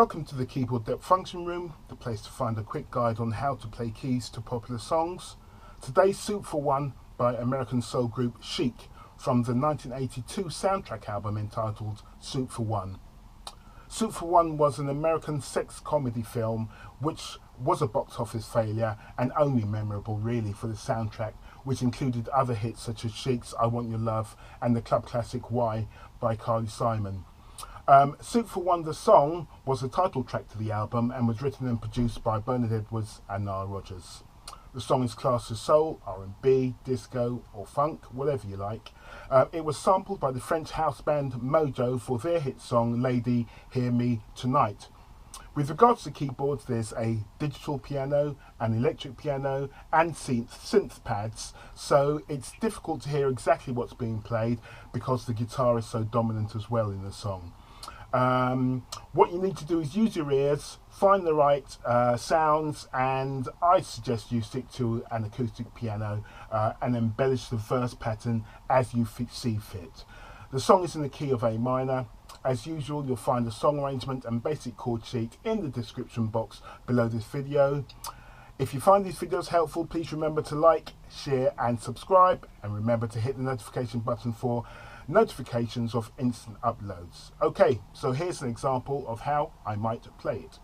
Welcome to the Keyboard Depth Function Room, the place to find a quick guide on how to play keys to popular songs. Today's Soup for One by American soul group Chic from the 1982 soundtrack album entitled Soup for One. Soup for One was an American sex comedy film which was a box office failure and only memorable really for the soundtrack, which included other hits such as Chic's I Want Your Love and the club classic Why by Carly Simon. Soup for One, the song, was the title track to the album and was written and produced by Bernard Edwards and Nile Rodgers. The song is classed as soul, R&B, disco or funk, whatever you like. It was sampled by the French house band Mojo for their hit song Lady Hear Me Tonight. With regards to keyboards, there's a digital piano, an electric piano and synth pads, so it's difficult to hear exactly what's being played because the guitar is so dominant as well in the song. What you need to do is use your ears, find the right sounds, and I suggest you stick to an acoustic piano and embellish the verse pattern as you see fit. The song is in the key of A minor. As usual, you'll find the song arrangement and basic chord sheet in the description box below this video. If you find these videos helpful, please remember to like, share and subscribe, and remember to hit the notification button for notifications of instant uploads. Okay, so here's an example of how I might play it.